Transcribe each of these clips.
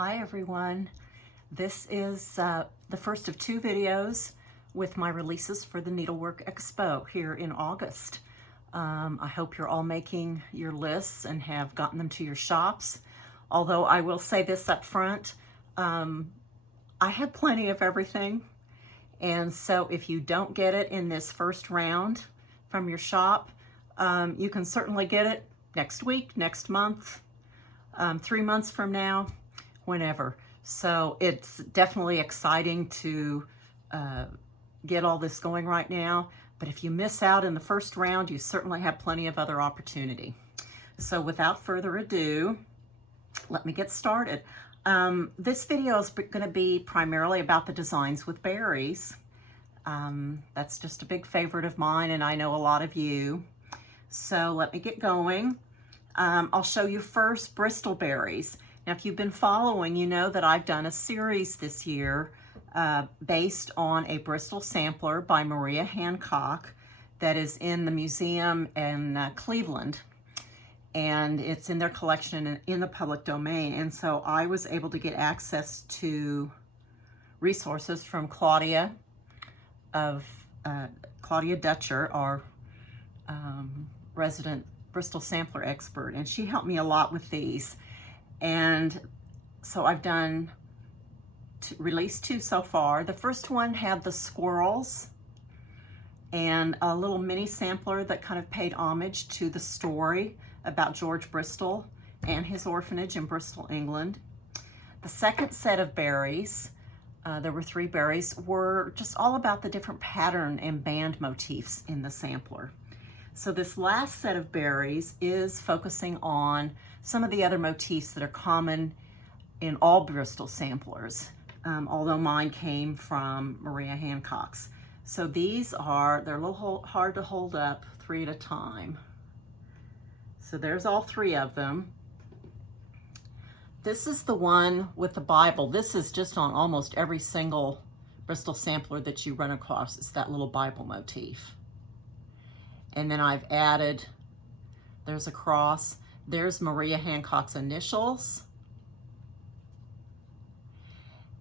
Hi everyone. This is the first of two videos with my releases for the Needlework Expo here in August. I hope you're all making your lists and have gotten them to your shops. Although I will say this up front, I have plenty of everything. And so if you don't get it in this first round from your shop, you can certainly get it next week, next month, 3 months from now, whenever. So it's definitely exciting to get all this going right now. But if you miss out in the first round, you certainly have plenty of other opportunity. So without further ado, let me get started. This video is going to be primarily about the designs with berries. That's just a big favorite of mine, and I know a lot of you. So let me get going. I'll show you first Bristol berries. Now, if you've been following, you know that I've done a series this year based on a Bristol sampler by Maria Hancock that is in the museum in Cleveland. And it's in their collection in the public domain. And so I was able to get access to resources from Claudia Dutcher, our resident Bristol sampler expert, and she helped me a lot with these. And so I've released two so far. The first one had the squirrels and a little mini sampler that kind of paid homage to the story about George Bristol and his orphanage in Bristol, England. The second set of berries, there were 3 berries, were just all about the different pattern and band motifs in the sampler. So this last set of berries is focusing on some of the other motifs that are common in all Bristol samplers, although mine came from Maria Hancock's. So they're a little hard to hold up 3 at a time. So there's all 3 of them. This is the one with the Bible. This is just on almost every single Bristol sampler that you run across. It's that little Bible motif. And then I've added, there's a cross. There's Maria Hancock's initials.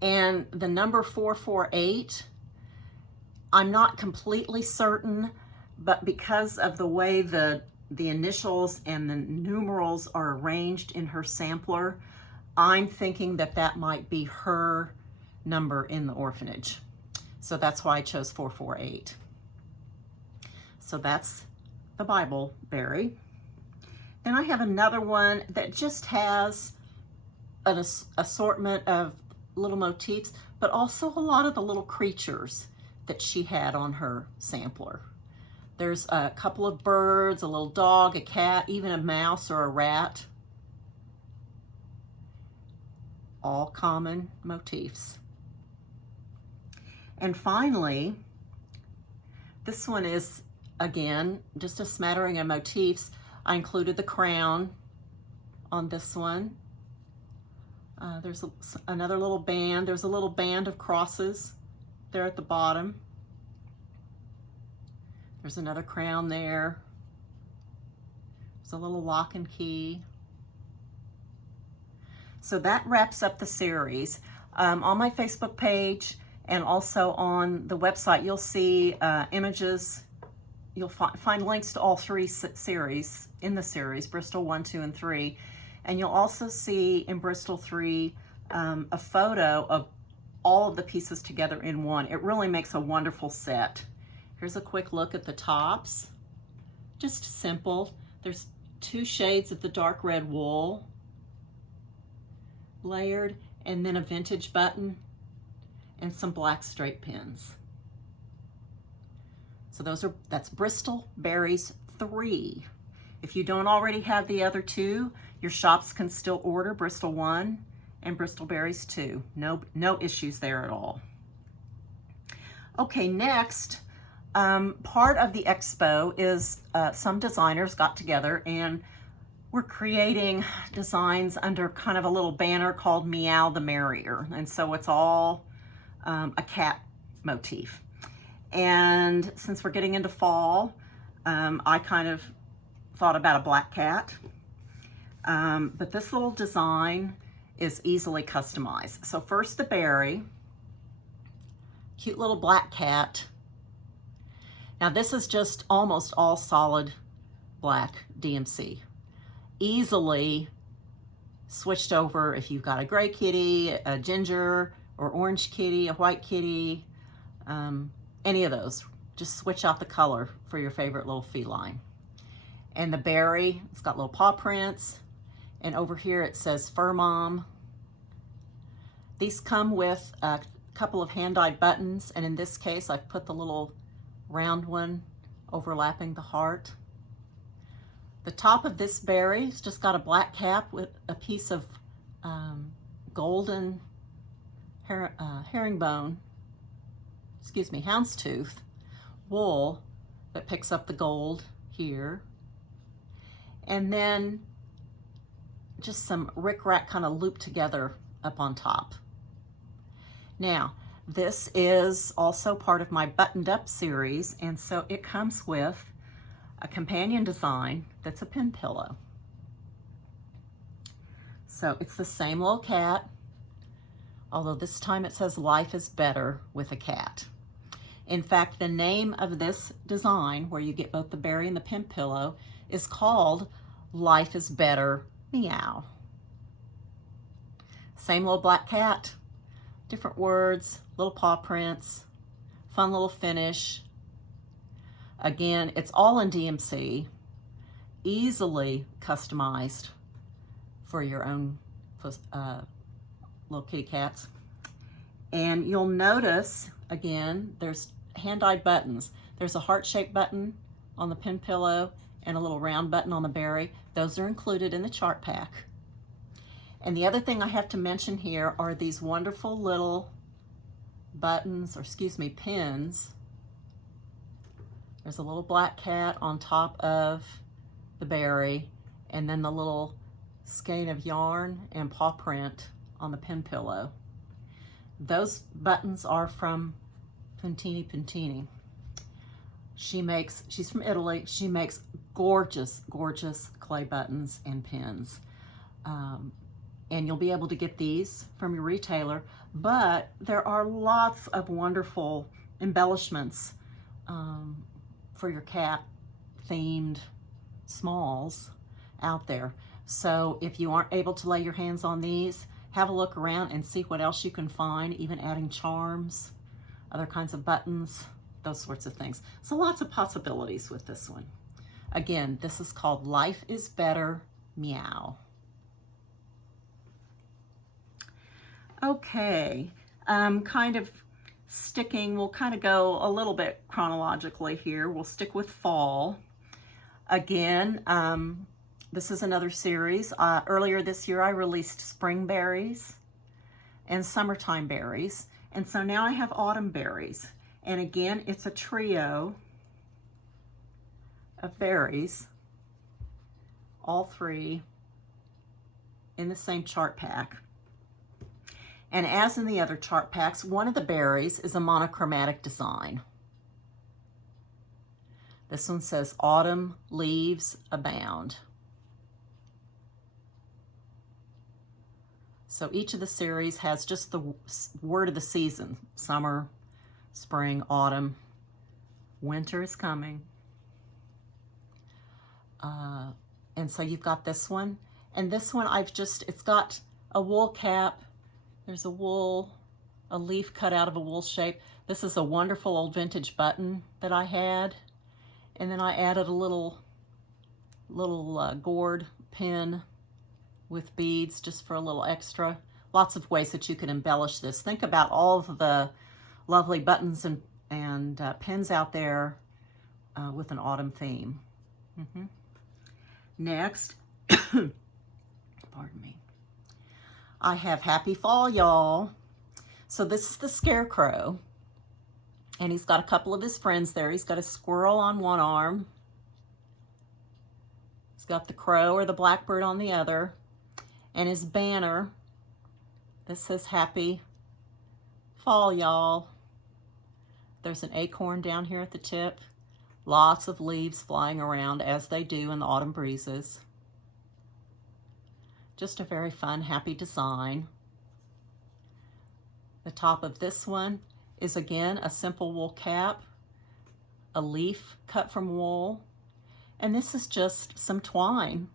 And the number 448, I'm not completely certain, but because of the way the initials and the numerals are arranged in her sampler, I'm thinking that that might be her number in the orphanage. So that's why I chose 448. So that's the Bible berry. Then I have another one that just has an assortment of little motifs, but also a lot of the little creatures that she had on her sampler. There's a couple of birds, a little dog, a cat, even a mouse or a rat. All common motifs. And finally, this one is, again, just a smattering of motifs. I included the crown on this one. There's another little band. There's a little band of crosses there at the bottom. There's another crown there. There's a little lock and key. So that wraps up the series. On my Facebook page and also on the website, you'll see images. You'll find links to all 3 series in the series, Bristol 1, 2, and 3. And you'll also see in Bristol 3 a photo of all of the pieces together in one. It really makes a wonderful set. Here's a quick look at the tops. Just simple. There's 2 shades of the dark red wool layered, and then a vintage button and some black straight pins. So that's Bristol Berries 3. If you don't already have the other 2, your shops can still order Bristol 1 and Bristol Berries 2. No issues there at all. Okay, next, part of the expo is some designers got together and we're creating designs under kind of a little banner called Meow the Merrier. And so it's all a cat motif. And since we're getting into fall, I kind of thought about a black cat. But this little design is easily customized. So first the berry, cute little black cat. Now this is just almost all solid black DMC. Easily switched over if you've got a gray kitty, a ginger or orange kitty, a white kitty, any of those. Just switch out the color for your favorite little feline. And the berry, it's got little paw prints. And over here it says Fur Mom. These come with a couple of hand-dyed buttons, and in this case I've put the little round one overlapping the heart. The top of this berry has just got a black cap with a piece of golden houndstooth wool that picks up the gold here. And then just some rickrack kind of looped together up on top. Now, this is also part of my buttoned up series, and so it comes with a companion design that's a pin pillow. So it's the same little cat, although this time it says life is better with a cat. In fact, the name of this design, where you get both the berry and the pin pillow, is called Life is Better Meow. Same little black cat, different words, little paw prints, fun little finish. Again, it's all in DMC, easily customized for your own little kitty cats. And you'll notice, again, there's hand-dyed buttons. There's a heart-shaped button on the pin pillow and a little round button on the berry. Those are included in the chart pack. And the other thing I have to mention here are these wonderful little buttons, or excuse me, pins. There's a little black cat on top of the berry, and then the little skein of yarn and paw print on the pin pillow. Those buttons are from Puntini. She's from Italy. She makes gorgeous, gorgeous clay buttons and pins. And you'll be able to get these from your retailer, but there are lots of wonderful embellishments for your cat themed smalls out there. So if you aren't able to lay your hands on these, have a look around and see what else you can find, even adding charms, other kinds of buttons, those sorts of things. So lots of possibilities with this one. Again, this is called Life is Better Meow. Okay, kind of sticking, we'll kind of go a little bit chronologically here. We'll stick with fall. Again, this is another series. Earlier this year I released spring berries and summertime berries. And so now I have autumn berries. And again, it's a trio of berries, all three in the same chart pack. And as in the other chart packs, one of the berries is a monochromatic design. This one says, Autumn Leaves Abound. So each of the series has just the word of the season: summer, spring, autumn. Winter is coming. And so you've got this one. And this one it's got a wool cap. There's a leaf cut out of a wool shape. This is a wonderful old vintage button that I had. And then I added a little gourd pin with beads just for a little extra. Lots of ways that you can embellish this. Think about all of the lovely buttons and pins out there with an autumn theme. Next, pardon me, I have Happy Fall, y'all. So this is the Scarecrow, and he's got a couple of his friends there. He's got a squirrel on one arm. He's got the crow or the blackbird on the other, and his banner that says Happy Fall, y'all. There's an acorn down here at the tip. Lots of leaves flying around as they do in the autumn breezes. Just a very fun, happy design. The top of this one is again a simple wool cap, a leaf cut from wool, and this is just some twine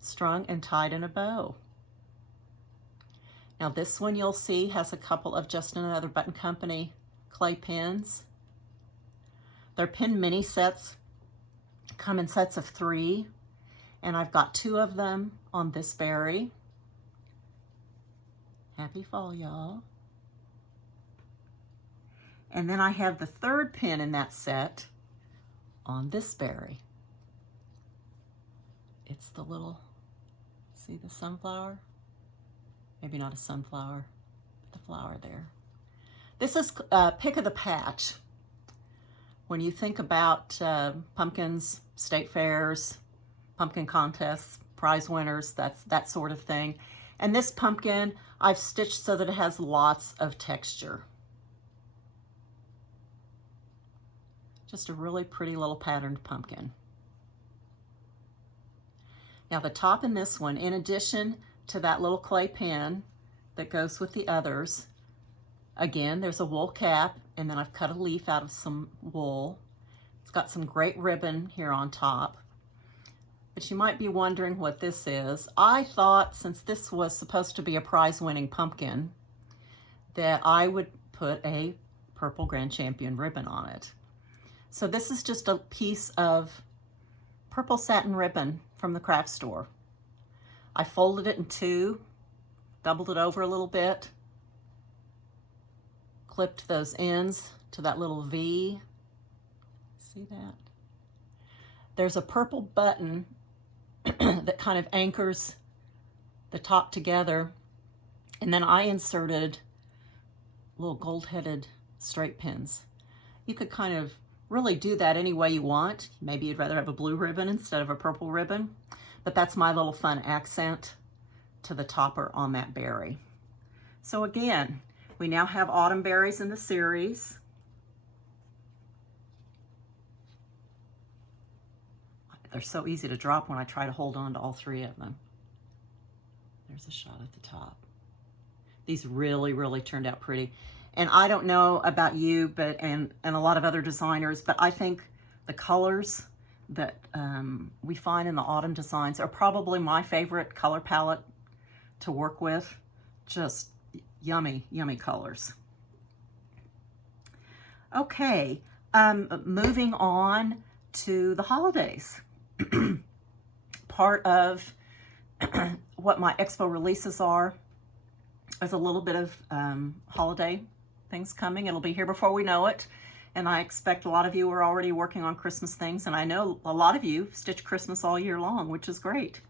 strung and tied in a bow. Now this one you'll see has a couple of Just Another Button Company clay pins. Their pin mini sets come in sets of 3, and I've got 2 of them on this berry. Happy fall, y'all. And then I have the 3rd pin in that set on this berry. It's the little, see the sunflower? Maybe not a sunflower, but the flower there. This is pick of the patch. When you think about pumpkins, state fairs, pumpkin contests, prize winners, that's that sort of thing. And this pumpkin I've stitched so that it has lots of texture. Just a really pretty little patterned pumpkin. Now the top in this one, in addition to that little clay pin that goes with the others, again, there's a wool cap, and then I've cut a leaf out of some wool. It's got some great ribbon here on top. But you might be wondering what this is. I thought, since this was supposed to be a prize-winning pumpkin, that I would put a purple Grand Champion ribbon on it. So this is just a piece of purple satin ribbon from the craft store. I folded it in 2, doubled it over a little bit, clipped those ends to that little V. See that? There's a purple button that kind of anchors the top together, and then I inserted little gold-headed straight pins. You could kind of really do that any way you want. Maybe you'd rather have a blue ribbon instead of a purple ribbon, but that's my little fun accent to the topper on that berry. So again, we now have autumn berries in the series. They're so easy to drop when I try to hold on to all 3 of them. There's a shot at the top. These really, really turned out pretty. And I don't know about you, but and a lot of other designers, but I think the colors that we find in the autumn designs are probably my favorite color palette to work with. Just yummy, yummy colors. Okay, moving on to the holidays. Part of what my expo releases are is a little bit of holiday things coming. It'll be here before we know it. And I expect a lot of you are already working on Christmas things. And I know a lot of you stitch Christmas all year long, which is great.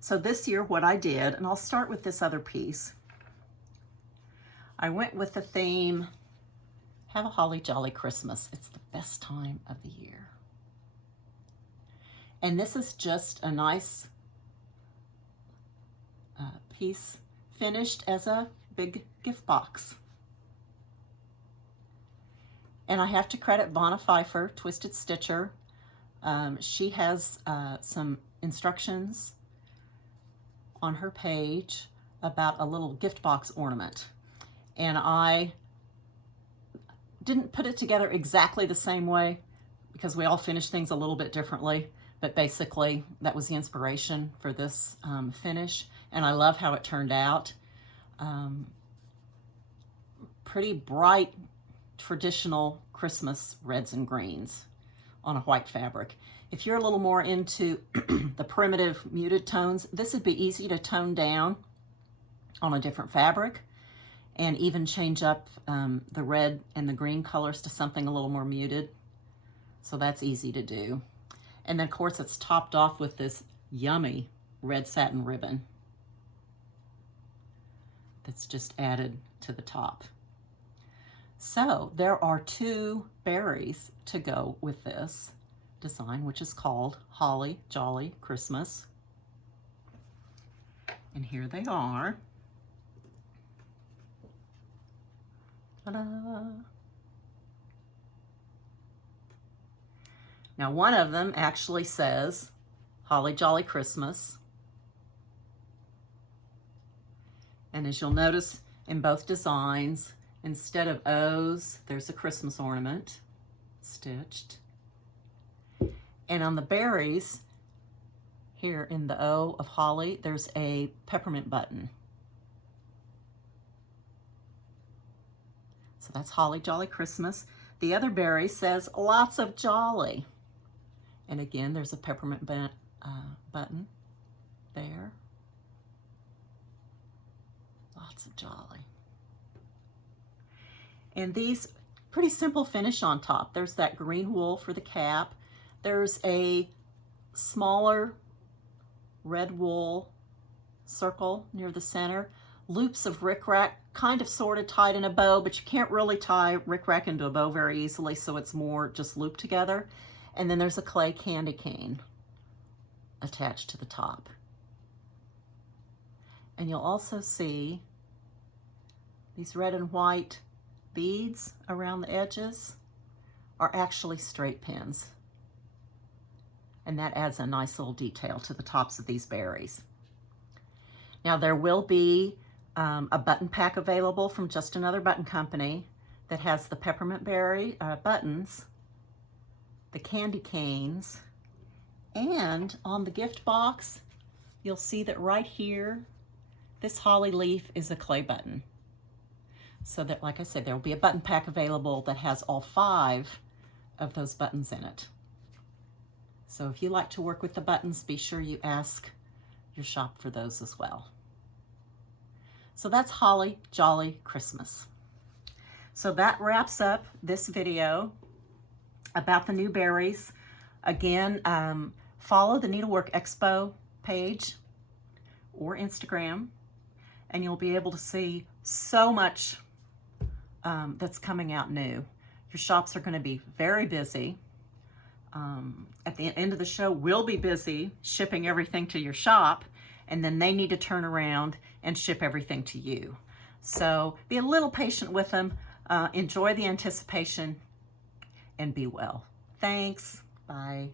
So this year what I did, and I'll start with this other piece. I went with the theme, have a holly jolly Christmas. It's the best time of the year. And this is just a nice piece finished as a big gift box. And I have to credit Vonna Pfeiffer, Twisted Stitcher. She has some instructions on her page about a little gift box ornament. And I didn't put it together exactly the same way because we all finish things a little bit differently. But basically, that was the inspiration for this finish. And I love how it turned out. Pretty bright, traditional Christmas reds and greens on a white fabric. If you're a little more into the primitive muted tones, this would be easy to tone down on a different fabric and even change up the red and the green colors to something a little more muted. So that's easy to do. And then of course it's topped off with this yummy red satin ribbon that's just added to the top. So there are 2 berries to go with this design, which is called Holly Jolly Christmas. And here they are. Ta-da! Now one of them actually says Holly Jolly Christmas, And as you'll notice in both designs, instead of O's, there's a Christmas ornament stitched. And on the berries, here in the O of holly, there's a peppermint button. So that's Holly Jolly Christmas. The other berry says lots of jolly. And again, there's a peppermint button there. Lots of jolly. And these, pretty simple finish on top. There's that green wool for the cap. There's a smaller red wool circle near the center. Loops of rickrack, kind of sort of tied in a bow, but you can't really tie rickrack into a bow very easily, so it's more just looped together. And then there's a clay candy cane attached to the top. And you'll also see these red and white beads around the edges are actually straight pins. And that adds a nice little detail to the tops of these berries. Now there will be a button pack available from Just Another Button Company that has the peppermint berry buttons, the candy canes, and on the gift box, you'll see that right here, this holly leaf is a clay button. So that, like I said, there will be a button pack available that has all 5 of those buttons in it. So if you like to work with the buttons, be sure you ask your shop for those as well. So that's Holly Jolly Christmas. So that wraps up this video about the new berries. Again, follow the Needlework Expo page or Instagram, and you'll be able to see so much that's coming out new. Your shops are going to be very busy. At the end of the show, we'll be busy shipping everything to your shop, and then they need to turn around and ship everything to you. So be a little patient with them. Enjoy the anticipation and be well. Thanks. Bye.